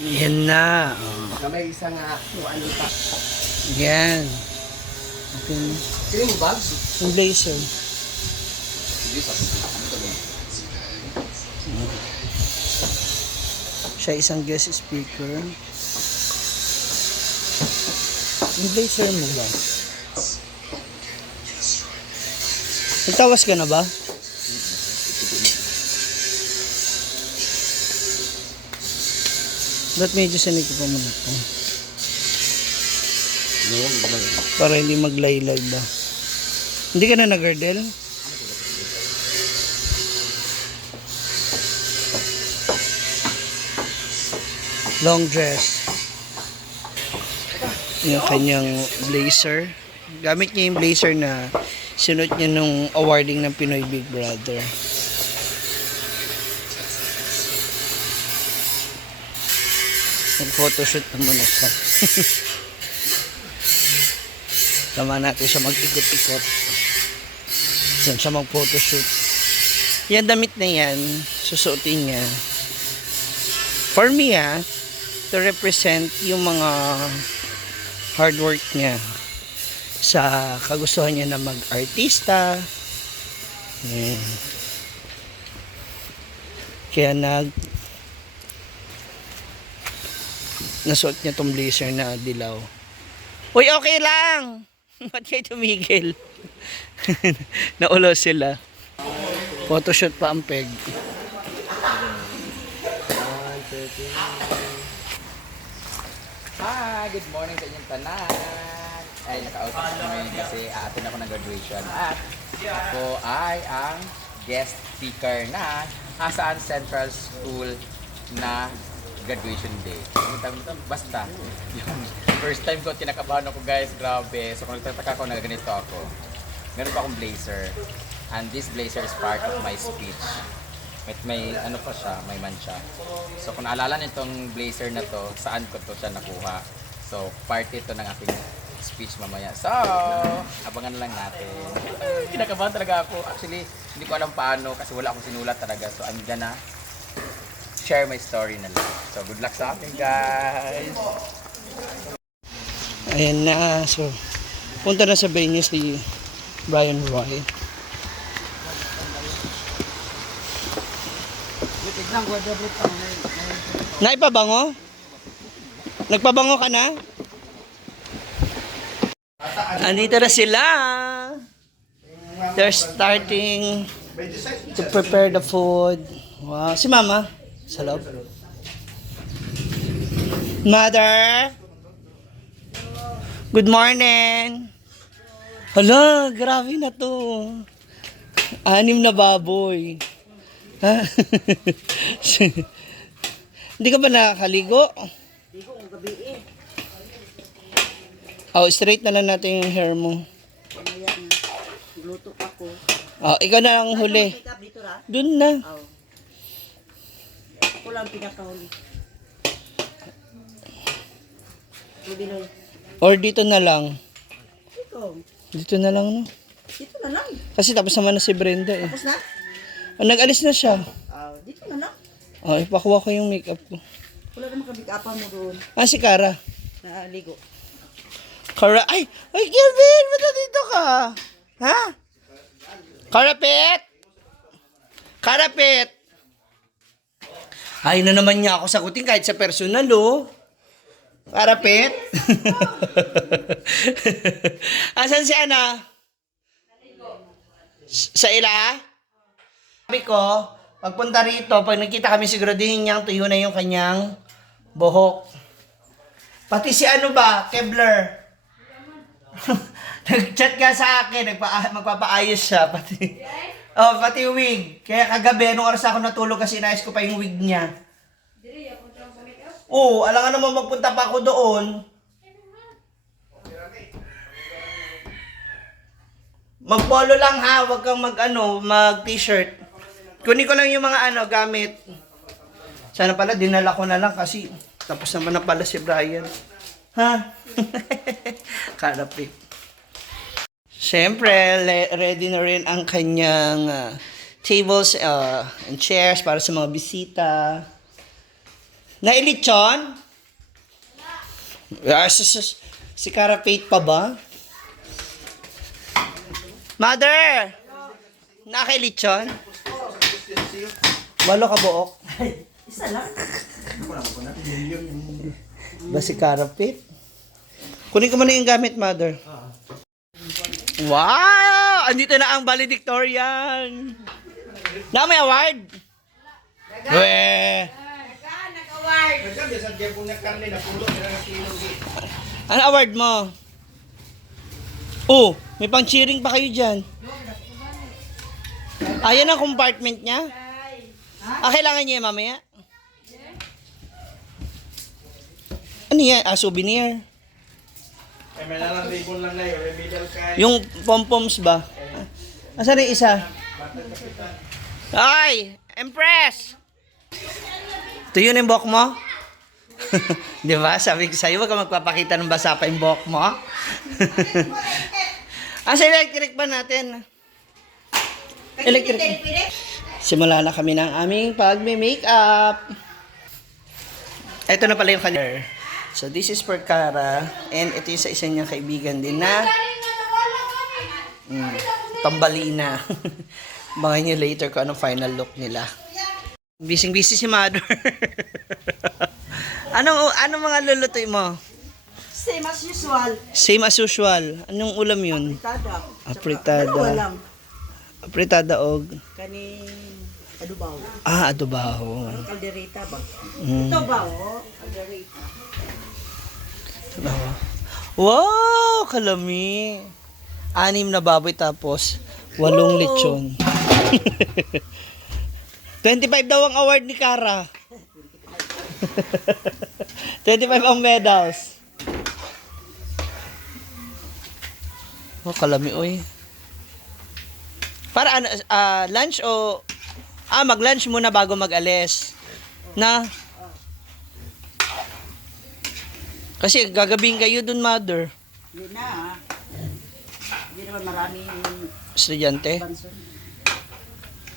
Yan na. Oh. Na may isang ano pa. Yan. Okay na. Sino mo bags? Yung blazer. Siya isang guest speaker. Yung blazer mo ba? Nagtawas ka na ba? Ba't medyo sanay ko pa muna ito? Para hindi maglaylay ba? Hindi ka na nag-girdle? Long dress. Yung kanyang blazer. Gamit niya yung blazer na sinuot niya nung awarding ng Pinoy Big Brother. Mag-photoshoot na muna siya. Tama natin siya mag-ikot-ikot. Saan siya mag-photoshoot. Yan damit na yan, susuotin niya. For me to represent yung mga hard work niya sa kagustuhan niya na mag-artista. Yan. Kaya nasuot niya tong blazer na dilaw. Uy, okay lang! Ba't kayo tumigil? Naulo sila. Photoshoot pa ang peg. Hi! Good morning sa inyong tanan! Ay, naka-out ako ngayon kasi atin ako ng graduation. At ako ay ang guest speaker na Hasaan Central School na graduation day. Basta, yung first time ko tinakabahan ako guys, grabe. So kung nagtataka ko, nagaganito ako. Meron pa akong blazer. And this blazer is part of my speech. May ano pa siya, may mancha. So kung naalala niyo itong blazer na to, saan ko to siya nakuha. So part ito ng aking speech mamaya. So, abangan lang natin. Kinakabahan talaga ako. Actually, hindi ko alam paano kasi wala akong sinulat talaga. So I'm gonna share my story na lang. So good luck sa akin guys! Ayan na. So, punta na sa venue si Brian Roy. Naipabango? Nagpabango ka na? Andito na sila. They're starting to prepare the food. Wow. Si Mama? Sa loob. Mother? Good morning. Hala, grabe na to. 6 na baboy. Ha? Hindi ka ba nakakaligo? Ligo ang gabi eh. Oh, straight na lang natin yung hair mo. Mamaya na. Luto ako. Oh, ikaw na ang huli. Make up dito ra? Dun na. Oh. Ako lang pinakahuli. Rubiloy. Or dito na lang. Dito. Dito na lang, no? Dito na lang. Kasi tapos naman na si Brenda eh. Tapos na? Oh, nag-alis na siya. Dito na lang. Oh, ipakuha ko yung makeup ko. Wala naman kabig-upan mo doon. Ah, si Cara. Ligo. Cara, ay, Kelvin, ba't dito ka? Ha? Karapit? Karapit? Ay na naman niya ako sagutin kahit sa personal, oh. Karapit? Asan si Ana? Sa ila? Sabi ko, pagpunta rito, pag nakita kami siguraduhin niyang tuyo na yung kanyang buhok. Pati si ano ba, Kevlar? Nag-chat ka sa akin, magpapaayos siya. Pati wig. Kaya kagabi, anong oras ako natulog kasi inayos ko pa yung wig niya. Oo, alangan naman magpunta pa ako doon. Mag-polo lang ha, wag kang mag-t-shirt. Kunin ko lang yung mga gamit. Sana pala, dinala ko na lang kasi tapos naman na pala si Brian. Ha? Karapit. Siyempre, ready na rin ang kanyang tables and chairs para sa mga bisita. Nailitsyon? Si Karapate pa ba? Mother! Nakailitsyon? 8 ka buok. Isa lang. Ba si Karapate? Kunin ko muna yung gamit, Mother. Wow! Andito na ang valedictorian. Na may award? Weh! Ano award mo? Oh, may pang cheering pa kayo dyan. Ayan ang compartment niya. Kailangan niya mamaya? Ano yan? Souvenir. Yung pom-poms ba? Asan yung isa? Ay! Empress! Ito yun yung buhok mo? Di ba? Sabi ko sa'yo, wag ka magpapakita ng basa pa yung buhok mo. Asa electric ba natin? Electric. Simula na kami ng aming pagme-makeup. Ito na pala yung kanya. So, this is for Cara. And ito yung sa isa niyang kaibigan din na Tambalina. Baka nyo later kung anong final look nila. Busy-busy si Mother. Anong mga lulutoy mo? Same as usual. Same as usual. Anong ulam yun? Tada. Apritada. Dalawa lang. Apritada og... Kaning adubaw. Adobaho. Kaldereta ba? Mm. Ito ba, oh? Kaldereta. Wow! Kalami. 6 na baboy tapos 8 lechon. 25 daw ang award ni Cara. 25 ang medals. Oh, kalami oy. Para ano, lunch o mag-lunch muna bago mag-alis. Na? Kasi gagabing kayo dun, Mother. Hindi na, ah. Hindi naman maraming Estudyante? banson.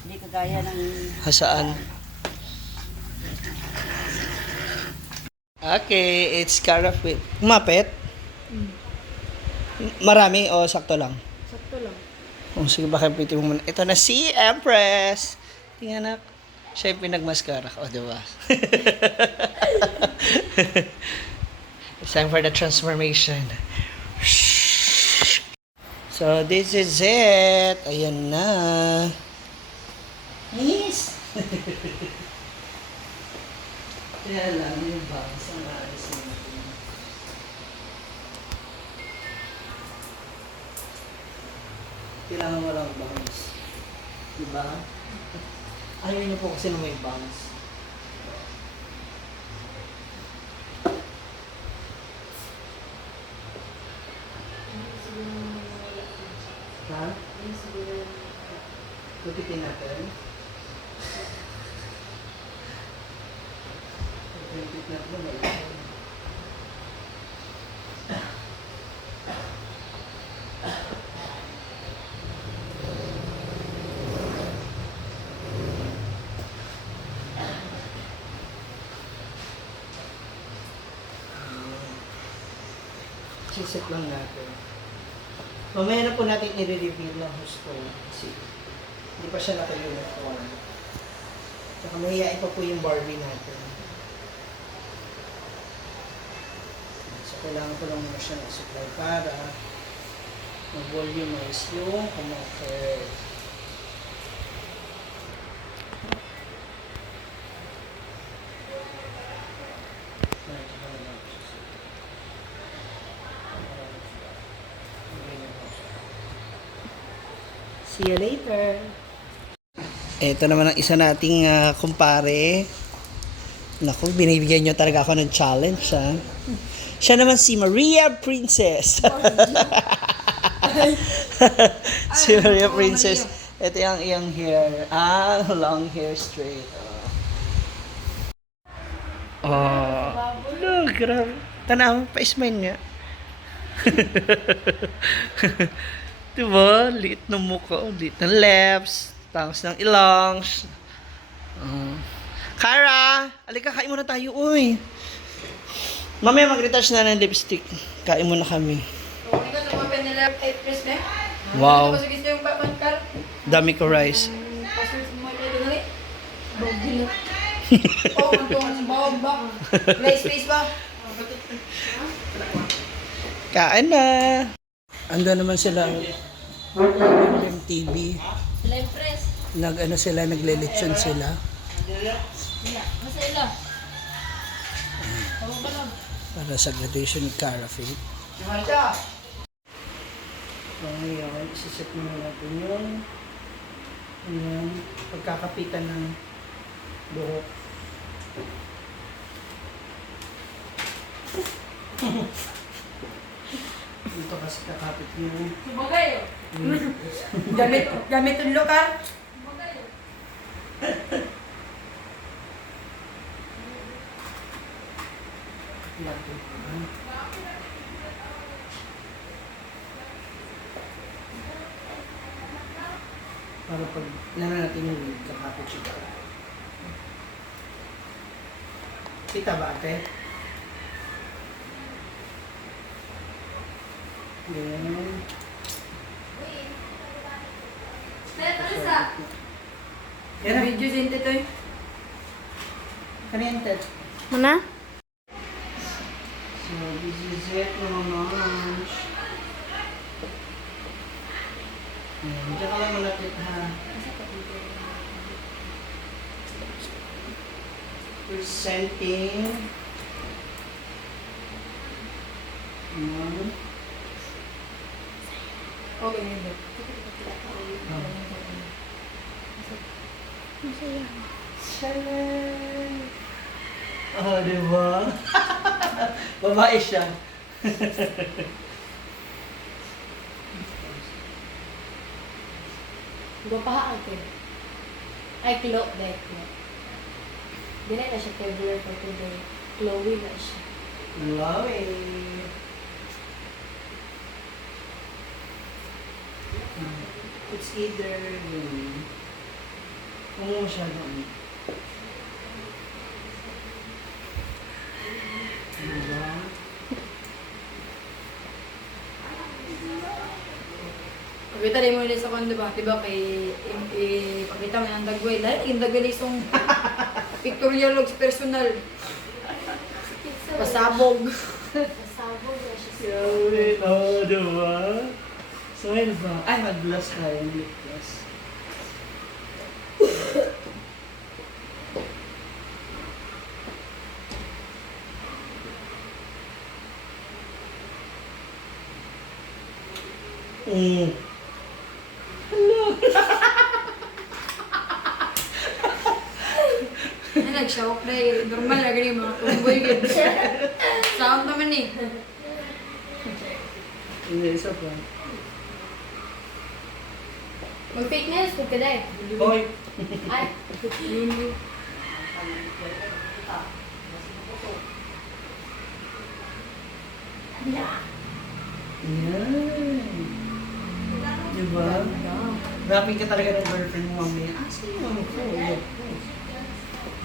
Hindi kagaya ng... Hasaan? Okay, it's Carafit. Mapet? Marami o sakto lang? Sakto lang. Oh, sige, baka pitin mo muna. Ito na si Empress. Tingnan na. Siya yung pinagmaskara. O, diba? It's time for the transformation. So, this is it. Ayan na. Nice! Kaya lang yung bangs ang naalisin natin. Kailangan mo lang bangs. Diba? Ayaw niyo po kasi na may bangs. Ha? Tupitin natin. Tupit natin wala. Sisit lang natin. Mamaya na po natin i-reveal ng gusto kasi hindi pa siya naka-uniform. Saka mahihain pa po yung Barbie natin. So, kailangan ko lang muna siya ng-supply para mag-volumize yung kumaka. See you later. Ito naman ang isa nating kumpare. Naku, binibigyan nyo talaga ako ng challenge, ha? Siya naman si Maria Princess. Si Maria Princess. Ito yung iyang hair. Long hair straight. No, grabe. Tanaw, pa-smile nga. Diba? Liit ng mukha, liit ng lips, tangos ng ilongs. Kara! Alika, kain muna tayo, uy. Mamaya mag-retouch na ng lipstick. Kain muna kami. Okay ka, tumapen nila 8 press na. Wow. Ano ba sige yung pangkar? Dami ko rice. Password mo ito na rin. Bawag dila. Oh, ang bawag ba? Play space ba? Kain na! Ando naman sila ng TV. Sila yung press. Nag-ano sila, naglelechon sila. Masa ila? Tawag ba lang? Para sa graduation ni Cara Faith. Marta! So ngayon, isiset muna natin yung pagkakapitan ng buhok. Dito kasi kakapit yung Subagay! Gamit yung lokal? lapit. Para pag laro natin yung wig, kakapit siya. Kita ba ate? Yan. Yan. Video din ito eh. Kanyan, Ted. Mana? So, this is it, mga moms. Ayan, diyan ka lang malapit, ha? Presenting. Ayan. Okay, hindi. Charan! Oh, di ba? Babae siya. Gupaha ate. Ay, kilo. Dahil kilo. Dili na siya tubular for today. Chloe na siya. Malawi. It's either yun. Kung mo siya doon. Diba? Pagkita rin mo nila sa kondo ba? Diba kay ipakita mo ng dagway. Dahil yung dagway isong pictorial logs personal. Pasabog. Pasabog na siya. Yawin. Oh, diba? So, ayun ba? Ay, mag-gloss tayo. Lip gloss. Mm. Ay, nag-shock dahil normal na ganyan mga tumboy gid. Sound naman eh. Hindi, isa pa. Mag-fake nails ko ka dahil. Hoy! Ay, Yan. Diba? Rapin ka talaga ng girlfriend mo mamaya. Ah, sino yung ko?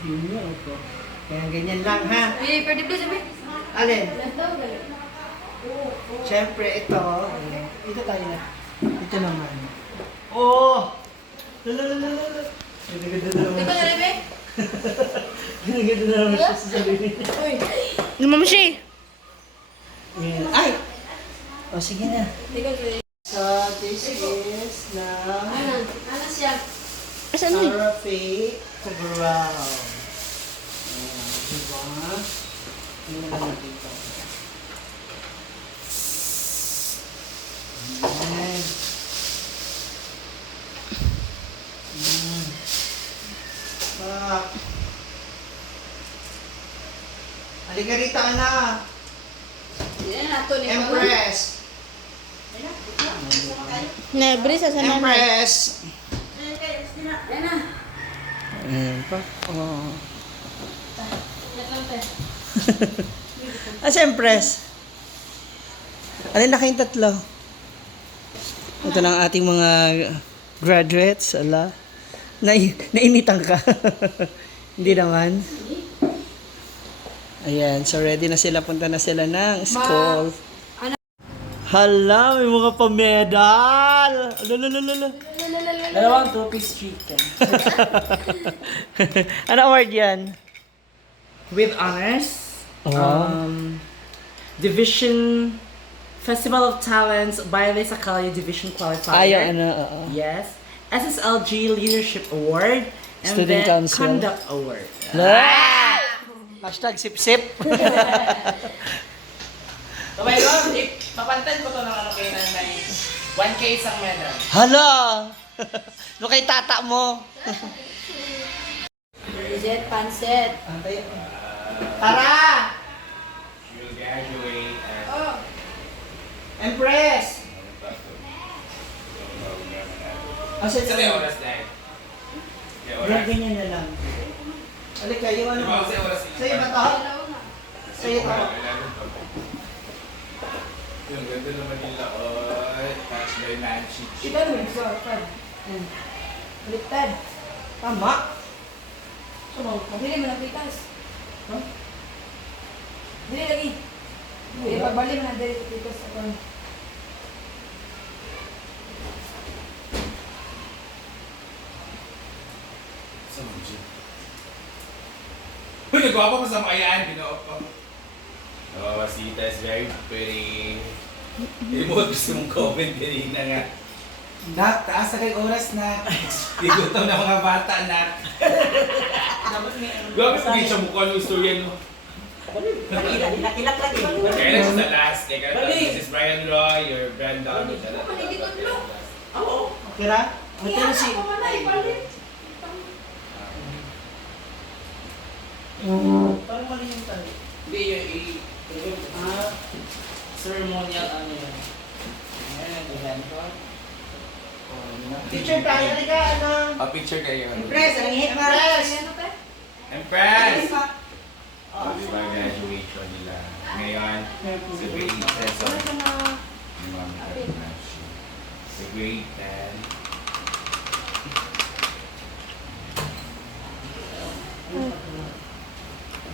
Yun nga ako. Kaya ganyan lang ha. Eh, pwede ba sabi? Alin? lantaw gali. Siyempre ito. Ito tayo na. Ito naman. Oh! Lalalala. Ginaganda na naman Di ba siya. naribe? Ginaganda na naman siya sa sarili. Uy, Namamshi! Yan. Ay! O sige na. di ka naribe. So, this is na Ano siya? Asan mo? Cara Faith Cabral. Ayan, diba? Hindi na lang dito. Ayan. Pak. Halika rito, anak. Yan na to ni Empress. Nebre sa sana na. Empress. Yan na. Ayan pa. Oh. Yan lang te. Ah, si Empress. Alin na kayong tatlo? Ito na ang ating mga graduates. Ala. Nainitan ka. Hindi naman. Ayan, so ready na sila. Punta na sila ng school. Hala, may mga pa-medal! Alalala. Dalawang two-piece chicken. Ano award yan? With honors. Oh. Division Festival of Talents Baile Sakali Division Qualifier. Ayaw, ano, oo. Yes. SSLG Leadership Award. And Student then Council. Conduct Award. Hashtag sip-sip. So, mayroon, papantan ko to ng ano kayo na 1K isang medal. Hala! No kay tata mo. Rosette, pancet. Tara! You'll graduate at Oh, Empress! Asan Sa may oras dahil. May oras. Ganyan na lang. Halika, yung ano. Di ba kasi oras sila? Sa'yo ba to? Sa'yo to? Yung ganda naman nila. Oy, touch by magic. kita naman. So, pan. Baliktad. Tama. Dili mo ng pitas. Dili lagi. Dili pagbali mo ng dili sa pitas. Ako. Sa mga Uy, nagwapa pa sa makayaan. Binuot pa. Oh, Sita is very pretty. Hindi mo gusto mong comment kanina nga. Nak, taas na kay oras na. Igutom na mga bata, nak. Grabe sa siya mukha ng istorya, no? Nakilak lagi. Kaya lang siya sa last. Teka, this is Brian Roy, your Brenda. Oo. Okay ra? Iya, ako man ay palit. Parang mali yung tali. Hindi yung ceremonial ano yun. Ayan, event ko. Teacher tayo, halika, ano? Picture kayo. Empress, ang hit Empress! Ano te? Impress! Oh, di ba graduation nila? Ngayon, sa grade 10. Sorry. Yung mga mag-graduation. Sa grade 10.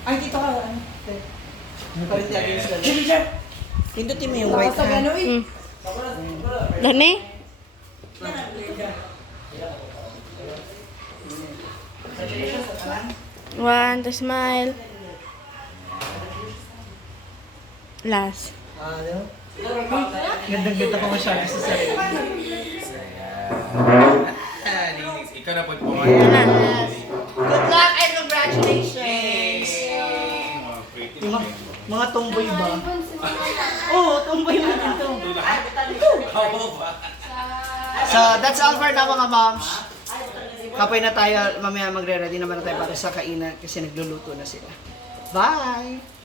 Ay, dito ka, ano? Palit natin yung sila. Pindutin mo yung white Sa hand. gano'n eh. Dani? One, to smile. Last. Ano? Ganda-ganda pa masyado sa sarili. Ikaw na po po. Good luck and congratulations! Mga pretty Yung mga tomboy ba? Oo, tomboy mo dito. So, that's all for now mga moms. Kapoy na tayo, mamaya magre-ready naman na tayo para sa kainan kasi nagluluto na sila. Bye!